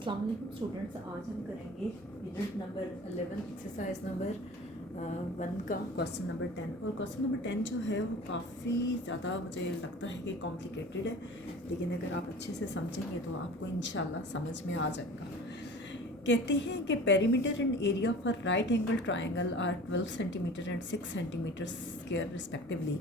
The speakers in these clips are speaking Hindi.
अस्सलाम वालेकुम स्टूडेंट्स, आज हम करेंगे यूनिट नंबर 11 एक्सरसाइज नंबर 1 का क्वेश्चन नंबर 10। और क्वेश्चन नंबर 10 जो है वो काफ़ी ज़्यादा मुझे लगता है कि कॉम्प्लिकेटेड है, लेकिन अगर आप अच्छे से समझेंगे तो आपको इंशाल्लाह समझ में आ जाएगा। कहते हैं कि perimeter and area for right angle triangle are 12 centimetre and 6 centimetre square respectively.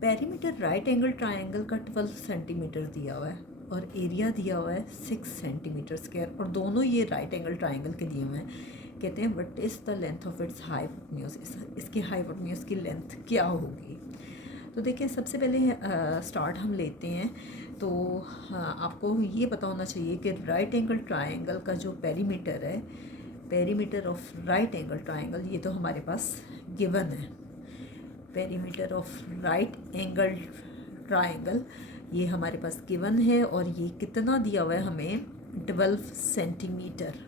Perimeter right angle triangle का 12 सेंटीमीटर दिया हुआ है और एरिया दिया हुआ है 6 सेंटीमीटर स्क्वायर, और दोनों ये राइट एंगल ट्राइंगल के दिए हुए हैं। कहते हैं what is the length of its hypotenuse, इसकी हाइपोटेन्यूज की लेंथ क्या होगी। तो देखिए, सबसे पहले स्टार्ट हम लेते हैं। तो आपको ये पता होना चाहिए कि राइट एंगल ट्राइंगल का जो पेरीमीटर है, perimeter of right angle triangle, ये तो हमारे पास गिवन है। Perimeter of right angle triangle ये हमारे पास गिवन है, और ये कितना दिया हुआ है हमें, 12 सेंटीमीटर।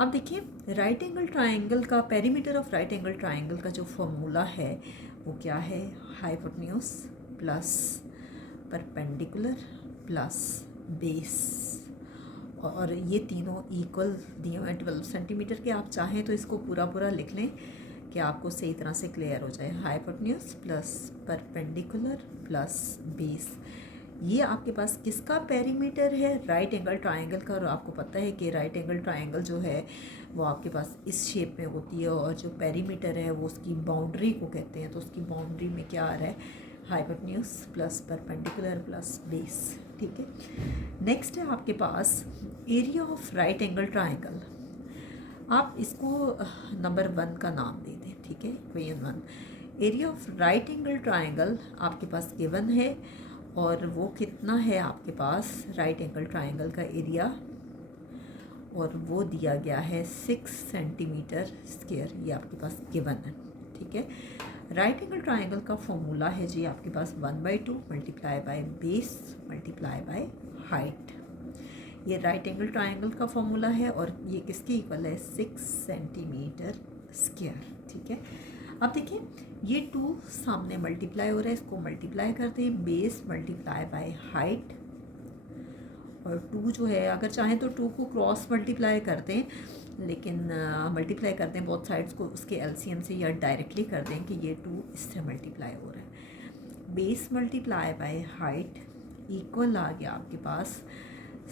अब देखिए, राइट एंगल ट्राइंगल का perimeter of right angle triangle का जो फॉर्मूला है वो क्या है, hypotenuse plus perpendicular plus base, और ये तीनों इक्वल दिए हुए हैं 12 सेंटीमीटर के। आप चाहें तो इसको पूरा पूरा लिख लें कि आपको सही तरह से क्लियर हो जाए। Hypotenuse plus perpendicular plus base, ये आपके पास किसका पेरीमीटर है, राइट एंगल ट्राइंगल का। और आपको पता है कि राइट एंगल ट्राइंगल जो है वो आपके पास इस शेप में होती है, और जो पेरीमीटर है वो उसकी बाउंड्री को कहते हैं। तो उसकी बाउंड्री में क्या आ रहा है, hypotenuse plus perpendicular plus base. ठीक है, नेक्स्ट है आपके पास area of right angle triangle. आप इसको नंबर 1 का नाम दे दें, ठीक है, equation 1। Area of right angle triangle आपके पास गिवन है, और वो कितना है आपके पास, राइट एंगल ट्राइंगल का एरिया, और वो दिया गया है 6 सेंटीमीटर स्क्वायर, ये आपके पास गिवन है। ठीक है, राइट एंगल ट्राइंगल का फॉर्मूला है जी आपके पास 1/2 multiply by base multiply by height. ये राइट एंगल ट्राइंगल का फॉर्मूला है, और ये किसके इक्वल है, 6 सेंटीमीटर स्क्वायर। ठीक है, अब देखिए ये 2 सामने मल्टीप्लाई हो रहा है, इसको मल्टीप्लाई करते हैं, बेस मल्टीप्लाई बाय हाइट, और 2 जो है अगर चाहें तो 2 को क्रॉस मल्टीप्लाई करते हैं, लेकिन मल्टीप्लाई करते हैं बोथ साइड्स को उसके एलसीएम से, या डायरेक्टली कर दें कि ये 2 इससे मल्टीप्लाई हो रहा है। Base multiply by height equal आ गया आपके पास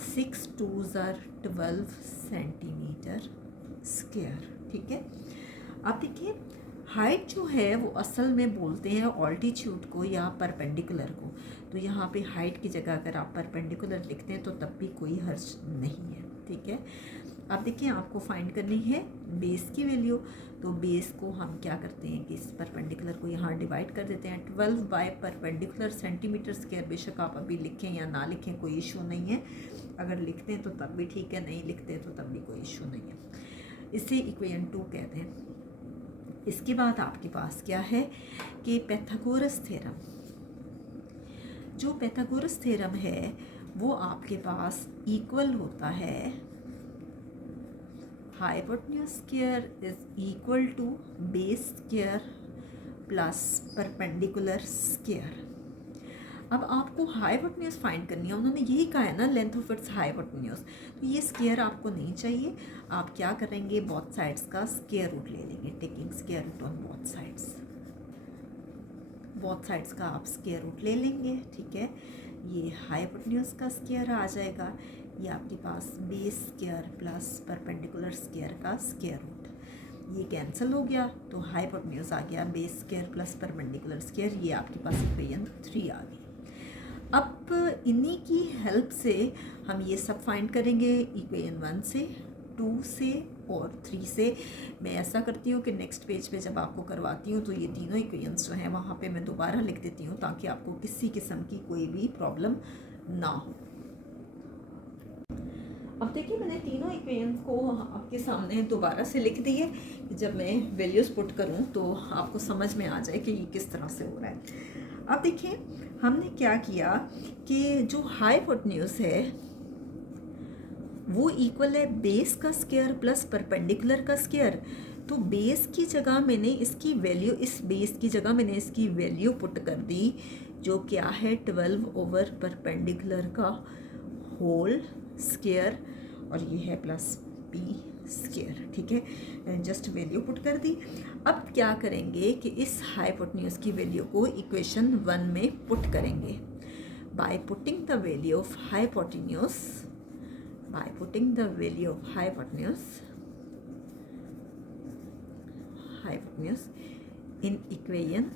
6 2s are 12 सेंटीमीटर स्क्वायर। ठीक है, अब देखिए हाइट जो है वो असल में बोलते हैं ऑल्टीट्यूड को या परपेंडिकुलर को। तो यहाँ पे हाइट की जगह अगर आप परपेंडिकुलर लिखते हैं तो तब भी कोई हर्ज नहीं है। ठीक है, अब देखिए आपको फाइंड करनी है बेस की वैल्यू। तो बेस को हम क्या करते हैं कि इस परपेंडिकुलर को यहाँ डिवाइड कर देते हैं। 12 बाय परपेंडिकुलर सेंटीमीटर स्क्वायर, बेशक आप अभी लिखें या ना लिखें कोई इशू नहीं है, अगर लिखते हैं तो तब भी ठीक है, नहीं लिखते तो तब भी कोई इशू नहीं है। इसे इक्वेशन 2 कहते हैं। इसके बाद आपके पास क्या है कि पैथागोरस थ्योरम, जो पैथागोरस थ्योरम है वो आपके पास इक्वल होता है hypotenuse square is equal to base square plus perpendicular square. अब आपको हाइपोटेन्यूज फाइंड करनी है, उन्होंने यही कहा है ना, लेंथ ऑफ इट्स हाइपोटेन्यूज। तो ये स्क्वायर आपको नहीं चाहिए, आप क्या करेंगे, बोथ साइड्स का स्क्वायर रूट ले लेंगे, taking square root on both sides. Both sides का आप स्क्वायर रूट ले लेंगे। ठीक है, ये हाइपोटेन्यूज का स्क्वायर आ जाएगा, ये आपके पास base square plus perpendicular square का स्क्वायर रूट, ये कैंसिल हो गया, तो हाइपोटेन्यूज आ गया base square plus perpendicular square, ये आपके पास इक्वेशन 3 आ गई। अब इन्हीं की हेल्प से हम ये सब फाइंड करेंगे इक्वेशन 1 से, 2 से और 3 से। मैं ऐसा करती हूँ कि नेक्स्ट पेज पे जब आपको करवाती हूँ तो ये तीनों इक्वेशंस जो हैं वहाँ पे मैं दोबारा लिख देती हूँ, ताकि आपको किसी किस्म की कोई भी प्रॉब्लम ना हो। अब देखिए, मैंने तीनों इक्वेशंस को आपके सामने दोबारा से लिख दिए, जब मैं वैल्यूज़ पुट करूँ तो आपको समझ में आ जाए कि ये किस तरह से हो रहा है। अब देखिए हमने क्या किया कि जो हाइपोटेन्यूज है वो इक्वल है बेस का स्क्वायर प्लस परपेंडिकुलर का स्क्वायर। तो बेस की जगह मैंने इसकी वैल्यू, इस बेस की जगह मैंने इसकी वैल्यू पुट कर दी, जो क्या है 12 ओवर परपेंडिकुलर का होल स्क्वायर और ये है प्लस पी स्क्वायर, ठीक है। जस्ट वैल्यू पुट कर दी। अब क्या करेंगे कि इस हाइपोटेन्यूज की वैल्यू को इक्वेशन 1 में पुट करेंगे bye putting the value of hypotenuse, bye putting the value of hypotenuse in equation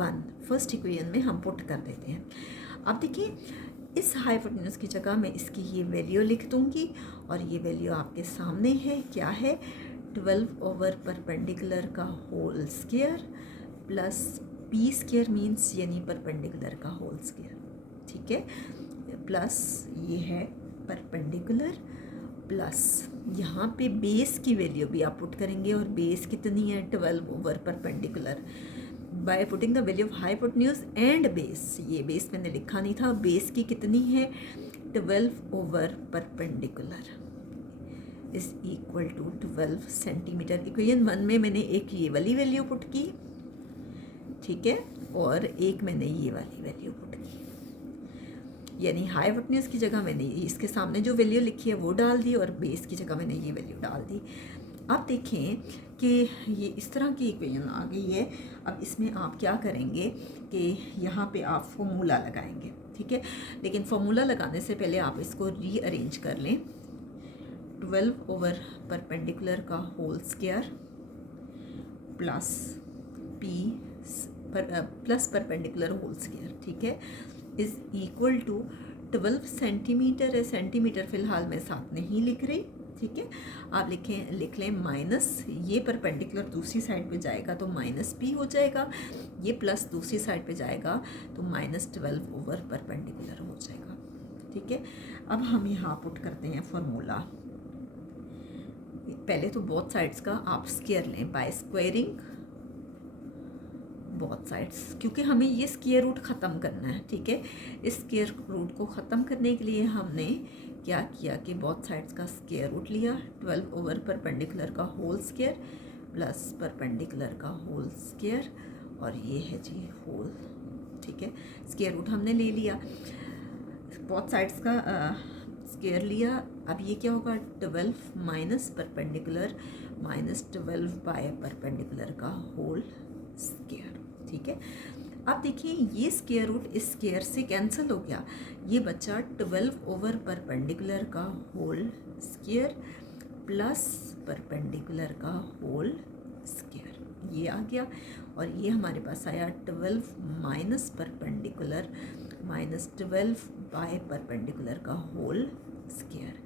1, first equation में हम पुट कर देते हैं। अब देखिए इस हाइपोटेन्यूज की जगह मैं इसकी ये वैल्यू लिख दूंगी और ये वैल्यू आपके सामने है, क्या है 12 ओवर परपेंडिकुलर का whole square plus P square means यानी परपेंडिकुलर का होल स्क्वायर, ठीक है, प्लस ये है परपेंडिकुलर प्लस यहाँ पे बेस की वैल्यू भी आप पुट करेंगे और बेस कितनी है 12 over perpendicular by putting the value of hypotenuse and base, ये बेस मैंने लिखा नहीं था, बेस की कितनी है 12 over perpendicular is equal to 12 centimetre. Equation 1 में मैंने एक ये वाली वैल्यू पुट की, ठीक है, और एक मैंने ये वाली वैल्यू पुट की, यानी हाइपोटेन्यूज की जगह मैंने इसके सामने जो वैल्यू लिखी है वो डाल दी और बेस की जगह मैंने ये वैल्यू डाल दी। अब देखें कि ये इस तरह की इक्वेशन आ गई है। अब इसमें आप क्या करेंगे कि यहाँ पे आप फॉर्मूला लगाएंगे, ठीक है, लेकिन फॉर्मूला लगाने से पहले आप इसको रीअरेंज कर लें। 12 ओवर परपेंडिकुलर का whole square plus P plus perpendicular whole square, ठीक है, इज़ इक्वल टू 12 सेंटीमीटर है, सेंटीमीटर फ़िलहाल मैं साथ नहीं लिख रही, ठीक है, आप लिख लें माइनस, ये परपेंडिकुलर दूसरी साइड पे जाएगा तो माइनस पी हो जाएगा, ये प्लस दूसरी साइड पे जाएगा तो -12 ओवर परपेंडिकुलर हो जाएगा, ठीक है। अब हम यहाँ पुट करते हैं फॉर्मूला। पहले तो बोथ साइड्स का आप स्क्वायर लें बाय स्क्वायरिंग बोथ साइड्स, क्योंकि हमें ये स्क्वायर रूट ख़त्म करना है, ठीक है। इस स्क्वायर रूट को ख़त्म करने के लिए हमने क्या किया कि बोथ साइड्स का स्क्वायर रूट लिया, 12 ओवर परपेंडिकुलर का होल स्क्वायर प्लस परपेंडिकुलर का होल स्क्वायर और ये है जी होल, ठीक है, स्क्वायर रूट हमने ले लिया, बोथ साइड्स का स्क्वायर लिया। अब ये क्या होगा 12 माइनस परपेंडिकुलर -12 बाय परपेंडिकुलर का होल स्क्वायर, ठीक है। अब देखिए ये स्क्वायर रूट इस स्क्वायर से कैंसिल हो गया, ये बचा 12 ओवर परपेंडिकुलर का होल स्क्वायर प्लस परपेंडिकुलर का होल स्क्वायर, ये आ गया और ये हमारे पास आया 12 माइनस परपेंडिकुलर -12 बाय परपेंडिकुलर का होल स्क्वायर।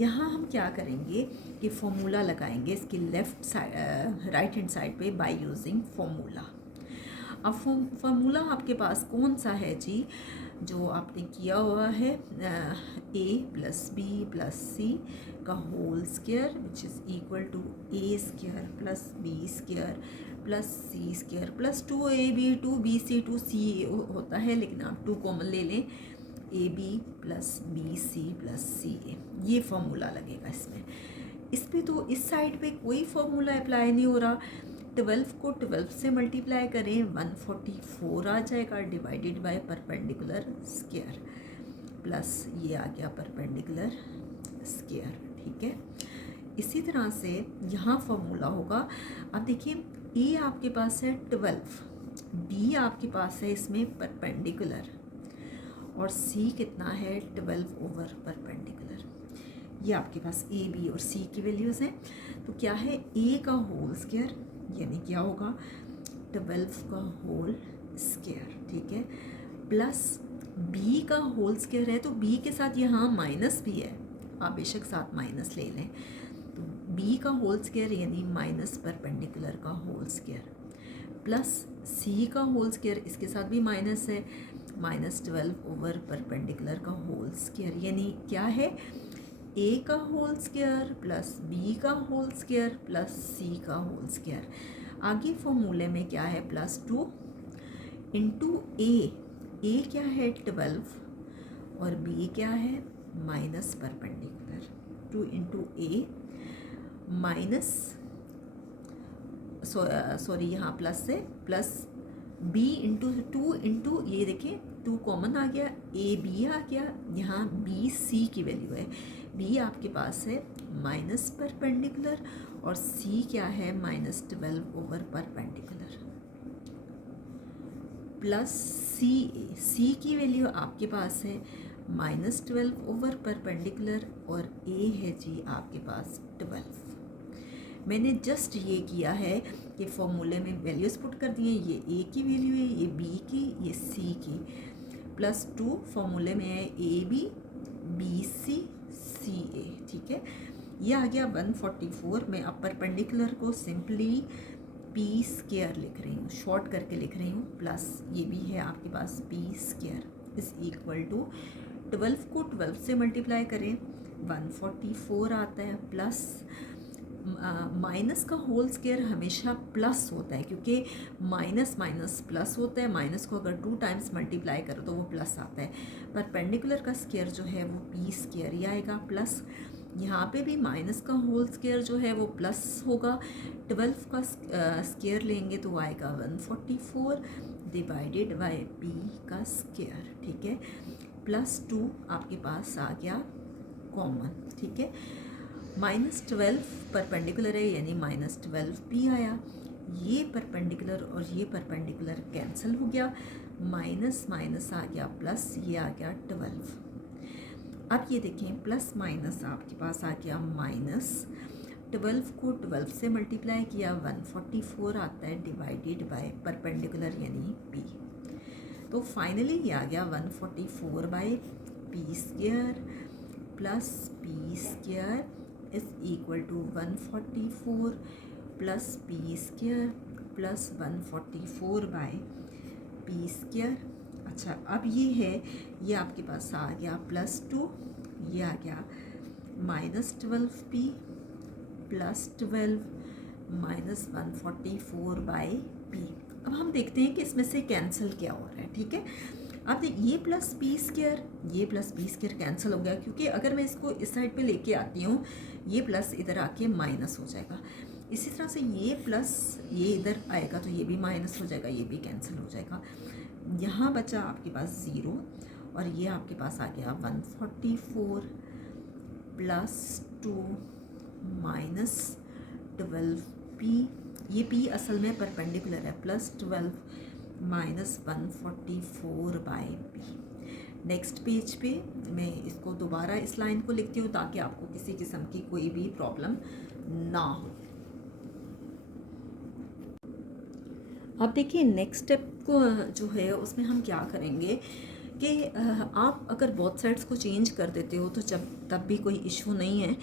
यहाँ हम क्या करेंगे कि फॉर्मूला लगाएंगे इसकी left side right hand side पे बाय यूजिंग फॉर्मूला। अब फॉर्मूला आपके पास कौन सा है जी, जो आपने किया हुआ है a plus B plus C का whole square which is equal to a square plus b square plus c square plus 2ab 2bc 2c होता है, लेकिन आप 2 कॉमन ले लें, ab plus bc plus ca, ये फॉर्मूला लगेगा इसमें। इस पर तो इस साइड पे कोई फॉर्मूला अप्लाई नहीं हो रहा, 12 को 12 से मल्टीप्लाई करें 144 आ जाएगा divided by perpendicular square plus ये आ गया परपेंडिकुलर स्क्वायर, ठीक है। इसी तरह से यहाँ फॉर्मूला होगा। अब देखिए ए आपके पास है 12, बी आपके पास है इसमें परपेंडिकुलर और सी कितना है 12 ओवर परपेंडिकुलर, ये आपके पास ए बी और सी की वैल्यूज़ हैं। तो क्या है ए का होल स्क्वायर यानी क्या होगा 12 का होल स्क्वायर, ठीक है, प्लस बी का होल स्क्वायर है तो बी के साथ यहाँ माइनस भी है, आप बेशक साथ माइनस ले लें, तो बी का होल स्क्वायर यानी माइनस परपेंडिकुलर का होल स्क्वायर प्लस सी का होल स्क्वायर, इसके साथ भी माइनस है, -12 ओवर परपेंडिकुलर का होल स्क्वायर यानी क्या है a का होल स्क्वायर प्लस b का होल स्क्वायर प्लस c का होल स्क्वायर। आगे फॉर्मूले में क्या है +2 इंटू a क्या है 12 और b क्या है minus perpendicular, 2 into a minus sorry यहाँ प्लस से प्लस b इंटू 2 इंटू ये देखिए टू कॉमन आ गया, ए बी आ गया, यहाँ बी सी की वैल्यू है, बी आपके पास है माइनस परपेंडिकुलर और सी क्या है -12 ओवर परपेंडिकुलर, प्लस सी की वैल्यू आपके पास है -12 ओवर परपेंडिकुलर और ए है जी आपके पास 12। मैंने जस्ट ये किया है कि फॉर्मूले में वैल्यूज़ पुट कर दिए, ये ए की वैल्यू है, ये बी की, ये सी की, +2 फॉर्मूले में है ए बी सी सी ए, ठीक है। ये आ गया 144। मैं अब परपेंडिकुलर को सिंपली पी स्क्वायर लिख रही हूँ, शॉर्ट करके लिख रही हूँ, प्लस ये भी है आपके पास P square is equal to 12 को 12 से मल्टीप्लाई करें 144 आता है, प्लस माइनस का होल स्क्वायर हमेशा प्लस होता है क्योंकि माइनस माइनस प्लस होता है, माइनस को अगर 2 टाइम्स मल्टीप्लाई करो तो वो प्लस आता है। परपेंडिकुलर का स्क्वायर जो है वो पी स्क्वायर ही आएगा, प्लस यहाँ पे भी माइनस का होल स्क्वायर जो है वो प्लस होगा, 12 का स्क्वायर लेंगे तो आएगा 144 डिवाइडेड बाय पी का स्क्वायर, ठीक है, +2 आपके पास आ गया कॉमन, ठीक है। -12 परपेंडिकुलर है यानी -12 पी आया, ये परपेंडिकुलर और ये परपेंडिकुलर कैंसिल हो गया, माइनस माइनस आ गया प्लस, ये आ गया 12। अब ये देखें प्लस माइनस आपके पास आ गया -12 को 12 से मल्टीप्लाई किया 144 आता है डिवाइडेड बाय परपेंडिकुलर यानी पी, तो फाइनली ये आ गया 144 by P square plus P square is equal to 144 plus P square plus 144 by P square. अच्छा अब ये है, ये आपके पास आ गया +2, ये आ गया -12 पी प्लस 12 -144 बाय पी। अब हम देखते हैं कि इसमें से कैंसिल क्या हो रहा है, ठीक है। अब ये प्लस पी स्क्वायर कैंसिल हो गया क्योंकि अगर मैं इसको इस साइड पे लेके आती हूँ ये प्लस इधर आके माइनस हो जाएगा, इसी तरह से ये प्लस ये इधर आएगा तो ये भी माइनस हो जाएगा, ये भी कैंसिल हो जाएगा। यहाँ बचा आपके पास 0 और ये आपके पास आ गया 144 +2 -12 पी, ये पी असल में परपेंडिकुलर है, +12 -144 बाय पी। नेक्स्ट पेज पे मैं इसको दोबारा इस लाइन को लिखती हूँ ताकि आपको किसी किस्म की कोई भी प्रॉब्लम ना हो। अब देखिए नेक्स्ट स्टेप को जो है उसमें हम क्या करेंगे कि आप अगर बोथ साइड्स को चेंज कर देते हो तो तब भी कोई इशू नहीं है,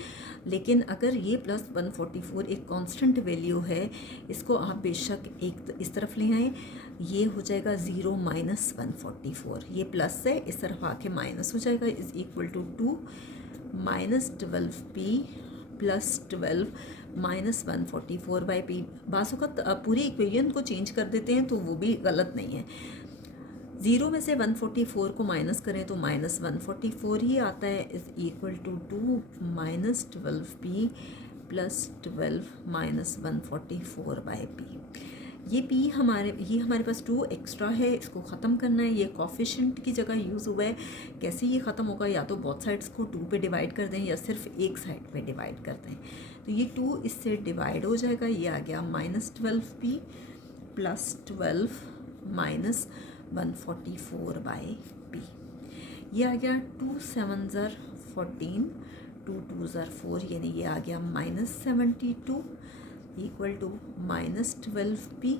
लेकिन अगर ये +144 एक कांस्टेंट वैल्यू है, इसको आप बेशक एक इस तरफ ले आएँ, ये हो जाएगा 0 -144, ये प्लस है इस तरफ आके माइनस हो जाएगा, is equal to 2 -12 P plus 12 -144 by P. बासों का पूरी इक्वेशन को चेंज कर देते हैं तो वो भी गलत नहीं है। 0 में से 144 को माइनस करें तो -144 ही आता है, is equal to 2 -12 P plus 12 -144 by P. ये हमारे पास 2 एक्स्ट्रा है, इसको ख़त्म करना है, ये कोफिशिएंट की जगह यूज़ हुआ है। कैसे ये ख़त्म होगा, या तो बोथ साइड्स को 2 पे डिवाइड कर दें या सिर्फ एक साइड पे डिवाइड कर दें, तो ये 2 इससे डिवाइड हो जाएगा, ये आ गया -12 पी प्लस 12 -144 बाई पी। ये आ गया 2 7 14 2 2 4, यानी ये आ गया -72 equal to -12 P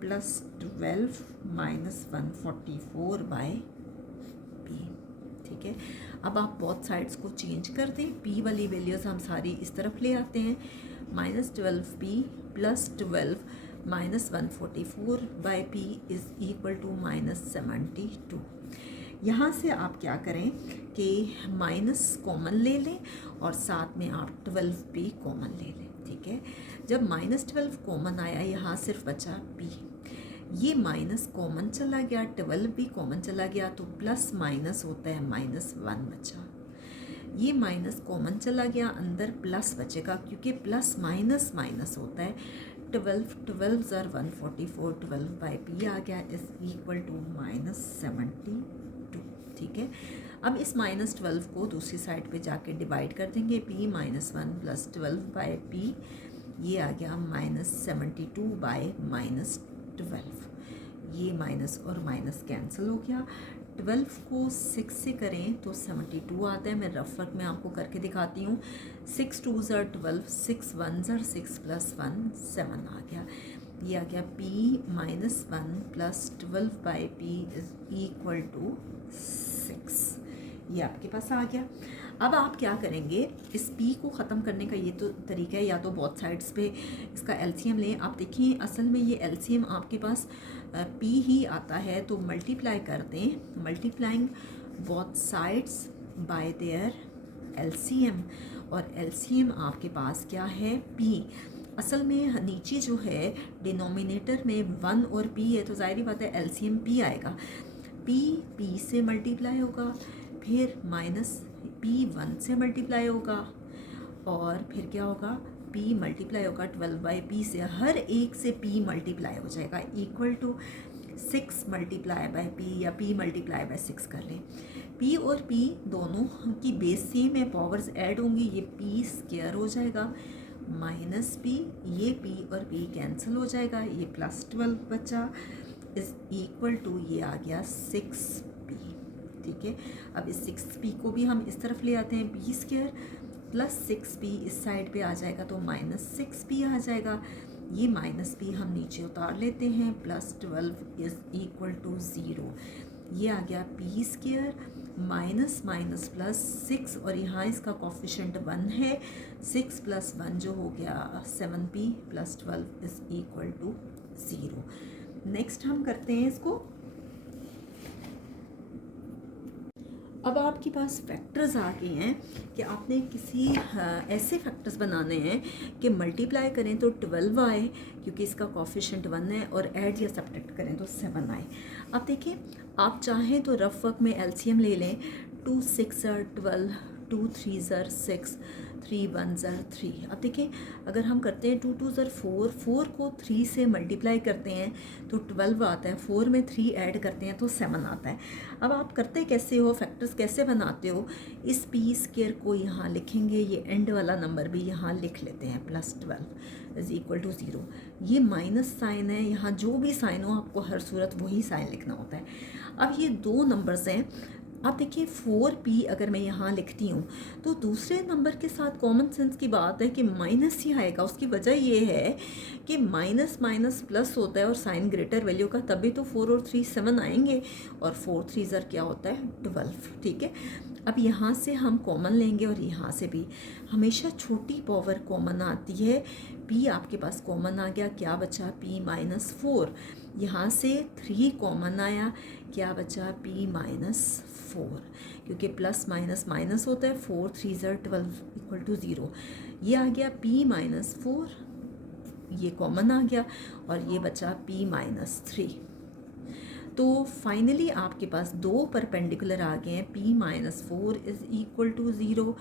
plus 12 -144 by P, ठीक है। अब आप बोथ साइड्स को चेंज कर दें, पी वाली वैल्यूज़ हम सारी इस तरफ ले आते हैं, -12 P plus 12 -144 by P is equal to -72। यहाँ से आप क्या करें कि माइनस कॉमन ले लें और साथ में आप 12 पी कॉमन ले लें, ठीक है। जब -12 कॉमन आया, यहाँ सिर्फ बचा पी, ये माइनस कॉमन चला गया, 12 भी कॉमन चला गया, तो प्लस माइनस होता है -1 बचा। ये माइनस कॉमन चला गया, अंदर प्लस बचेगा क्योंकि प्लस माइनस माइनस होता है, 12, 12 ज़र 144, 12 बाई पी आ गया इज़ इक्वल टू -72। ठीक है, अब इस -12 को दूसरी साइड पे जाके डिवाइड कर देंगे, p -1 प्लस 12 बाई पी, ये आ गया -72 बाई -12। ये माइनस और माइनस कैंसिल हो गया। 12 को 6 से करें तो 72 आता है। मैं रफ वर्क में आपको करके दिखाती हूँ। 6 2 ज़र 12, 6 1 ज़र 6 प्लस 1 7 आ गया। ये आ गया p -1 plus 12 by P is equal to 6। ये आपके पास आ गया। अब आप क्या करेंगे, इस p को ख़त्म करने का ये तो तरीका है, या तो बोथ साइड्स पे इसका एलसीएम लें। आप देखिए असल में ये एलसीएम आपके पास p ही आता है, तो मल्टीप्लाई कर दें, multiplying both sides by there LCM, और एलसीएम आपके पास क्या है, p। असल में नीचे जो है डिनोमिनेटर में 1 और p है, तो ज़ाहिर बात है एलसीएम p आएगा। p से मल्टीप्लाई होगा, फिर माइनस p 1 से मल्टीप्लाई होगा, और फिर क्या होगा, p मल्टीप्लाई होगा 12 बाई p से, हर एक से p मल्टीप्लाई हो जाएगा, equal to 6 multiply by p, या p मल्टीप्लाई बाई 6 कर लें। p और p दोनों की बेस सेम है, पावर्स ऐड होंगी, ये p स्क्वायर हो जाएगा माइनस p, ये p और p कैंसिल हो जाएगा, ये प्लस 12 बचा इज़ इक्वल टू, ये आ गया 6p। ठीक है, अब इस 6p को भी हम इस तरफ ले आते हैं, p स्क्वायर प्लस 6p इस साइड पे आ जाएगा, तो -6p आ जाएगा। ये -p हम नीचे उतार लेते हैं, प्लस 12 इज़ इक्वल टू 0। ये आ गया p square minus minus plus 6, और यहाँ इसका कोफिशिएंट 1 है, 6 प्लस 1 जो हो गया 7p plus 12 is equal to 0। Next हम करते हैं इसको। अब आपके पास फैक्टर्स आ गए हैं कि आपने किसी ऐसे फैक्टर्स बनाने हैं कि मल्टीप्लाई करें तो 12 आए, क्योंकि इसका कोफिशिएंट 1 है, और ऐड या सब्ट्रैक्ट करें तो 7 आए। अब देखिए, आप चाहें तो रफ वर्क में एलसीएम ले लें, 2 6 ज़र 12, 2 3 ज़र 6, 3 1 ज़र 3। अब देखिए, अगर हम करते हैं 2 2 ज़र 4, 4 को 3 से मल्टीप्लाई करते हैं तो 12 आता है, 4 में 3 ऐड करते हैं तो 7 आता है। अब आप करते कैसे हो, फैक्टर्स कैसे बनाते हो, इस p स्क्वायर को यहाँ लिखेंगे, ये एंड वाला नंबर भी यहाँ लिख लेते हैं, प्लस 12 इज़ इक्वल टू 0। ये माइनस साइन है, यहाँ जो भी साइन हो आपको हर सूरत वही साइन लिखना होता है। अब ये दो नंबर्स हैं। आप देखिए 4p अगर मैं यहाँ लिखती हूँ तो दूसरे नंबर के साथ कॉमन सेंस की बात है कि माइनस ही आएगा। उसकी वजह ये है कि माइनस माइनस प्लस होता है और साइन ग्रेटर वैल्यू का, तभी तो 4 और 3 7 आएंगे, और 4 3 ज़र क्या होता है 12। ठीक है, अब यहाँ से हम कॉमन लेंगे और यहाँ से भी हमेशा छोटी पावर कॉमन आती है। p आपके पास कॉमन आ गया, क्या बचा p -4, यहाँ से 3 कॉमन आया, क्या बचा p -4, क्योंकि प्लस माइनस माइनस होता है, 4 3 ज़र 12 इक्वल टू 0। ये आ गया p -4, ये कॉमन आ गया, और ये बचा p -3। तो फाइनली आपके पास दो परपेंडिकुलर आ गए हैं, p -4 is equal to 0,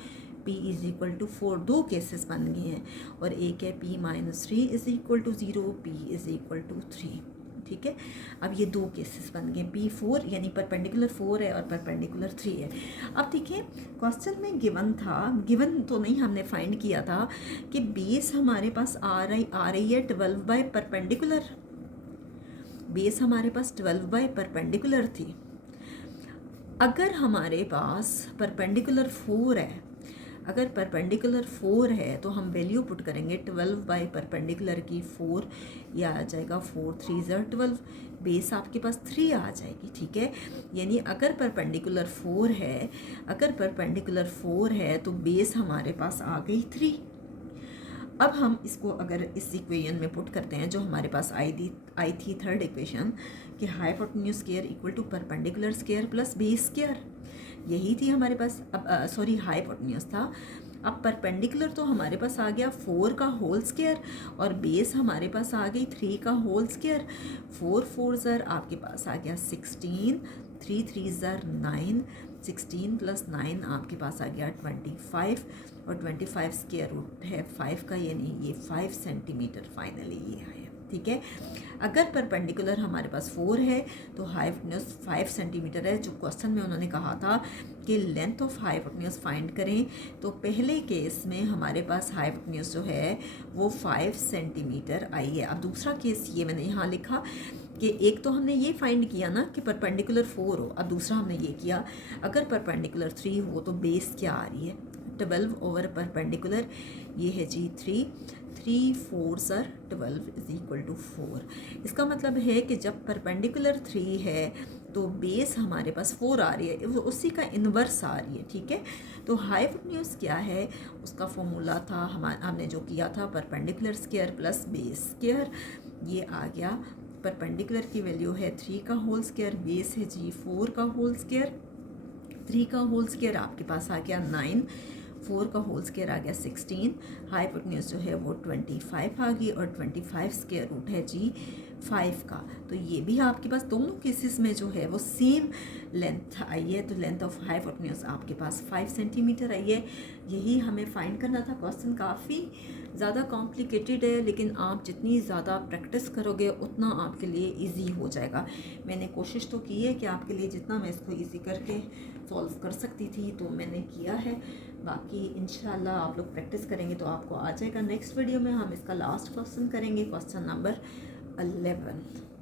p is equal to 4, दो केसेस बन गए हैं, और एक है p -3 is equal to 0, p is equal to 3। ठीक है, अब ये दो केसेस बन गए, p4 यानी परपेंडिकुलर 4 है और परपेंडिकुलर 3 है। अब देखिए, क्वेश्चन में गिवन था, गिवन तो नहीं, हमने फाइंड किया था कि बेस हमारे पास आ रही है 12 बाय परपेंडिकुलर, बेस हमारे पास 12 बाय परपेंडिकुलर थी। अगर हमारे पास परपेंडिकुलर 4 है, अगर परपेंडिकुलर 4 है तो हम वैल्यू पुट करेंगे 12 बाय परपेंडिकुलर की 4, यह आ जाएगा 4 3 ज़र 12, बेस आपके पास 3 आ जाएगी। ठीक है, यानी अगर परपेंडिकुलर 4 है, अगर परपेंडिकुलर 4 है तो बेस हमारे पास आ गई 3। अब हम इसको अगर इस इक्वेशन में पुट करते हैं जो हमारे पास आई थी थर्ड इक्वेशन, कि hypotenuse square equal to perpendicular square plus base square, यही थी हमारे पास। अब सॉरी, हाइपोटेन्यूज था। अब परपेंडिकुलर तो हमारे पास आ गया 4 का होल स्क्वायर, और बेस हमारे पास आ गई 3 का होल स्क्वायर। 4 4 ज़र आपके पास आ गया 16, 3 3 ज़र 9, 16 + 9 आपके पास आ गया 25 और 25 स्क्वायर रूट है 5 का, यानी ये 5 सेंटीमीटर फाइनली ये आया। ठीक है, अगर परपेंडिकुलर हमारे पास 4 है तो हाइपोटेन्यूज 5 सेंटीमीटर है। जो क्वेश्चन में उन्होंने कहा था कि लेंथ ऑफ हाइपोटेन्यूज फाइंड करें, तो पहले केस में हमारे पास हाइपोटेन्यूज जो है वो 5 सेंटीमीटर आई है। अब दूसरा केस ये मैंने यहाँ लिखा कि एक तो हमने ये फाइंड किया ना कि परपेंडिकुलर 4 हो, अब दूसरा हमने ये किया अगर परपेंडिकुलर 3 हो तो बेस क्या आ रही है 12 ओवर परपेंडिकुलर, ये है जी 3 4 आर 12 = 4। इसका मतलब है कि जब परपेंडिकुलर 3 है तो बेस हमारे पास 4 आ रही है, उसी का इन्वर्स आ रही है। ठीक है, तो हाइपोटेन्यूज क्या है उसका फॉर्मूला था हमने जो किया था perpendicular square plus base square, ये आ गया। परपेंडिकुलर की वैल्यू है 3 का होल स्क्वायर, बेस है जी 4 का होल स्क्वायर, 3 का होल स्क्वायर आपके पास आ गया 9, 4 का होल स्क्वायर आ गया 16, हाइपोटेन्यूज जो है वो 25 आ गई और 25 स्क्वायर रूट है जी 5 का। तो ये भी आपके पास दोनों केसेस में जो है वो सेम लेंथ आई है, तो लेंथ ऑफ हाइपोटेन्यूज आपके पास 5 सेंटीमीटर आई है। यही हमें फाइंड करना था। क्वेश्चन काफ़ी ज़्यादा कॉम्प्लिकेटेड है, लेकिन आप जितनी ज़्यादा प्रैक्टिस करोगे उतना आपके लिए इजी हो जाएगा। मैंने कोशिश तो की है कि आपके लिए जितना मैं इसको इजी करके सॉल्व कर सकती थी तो मैंने किया है। बाकी इंशाल्लाह आप लोग प्रैक्टिस करेंगे तो आपको आ जाएगा। नेक्स्ट वीडियो में हम इसका लास्ट क्वेश्चन करेंगे, क्वेश्चन नंबर 11।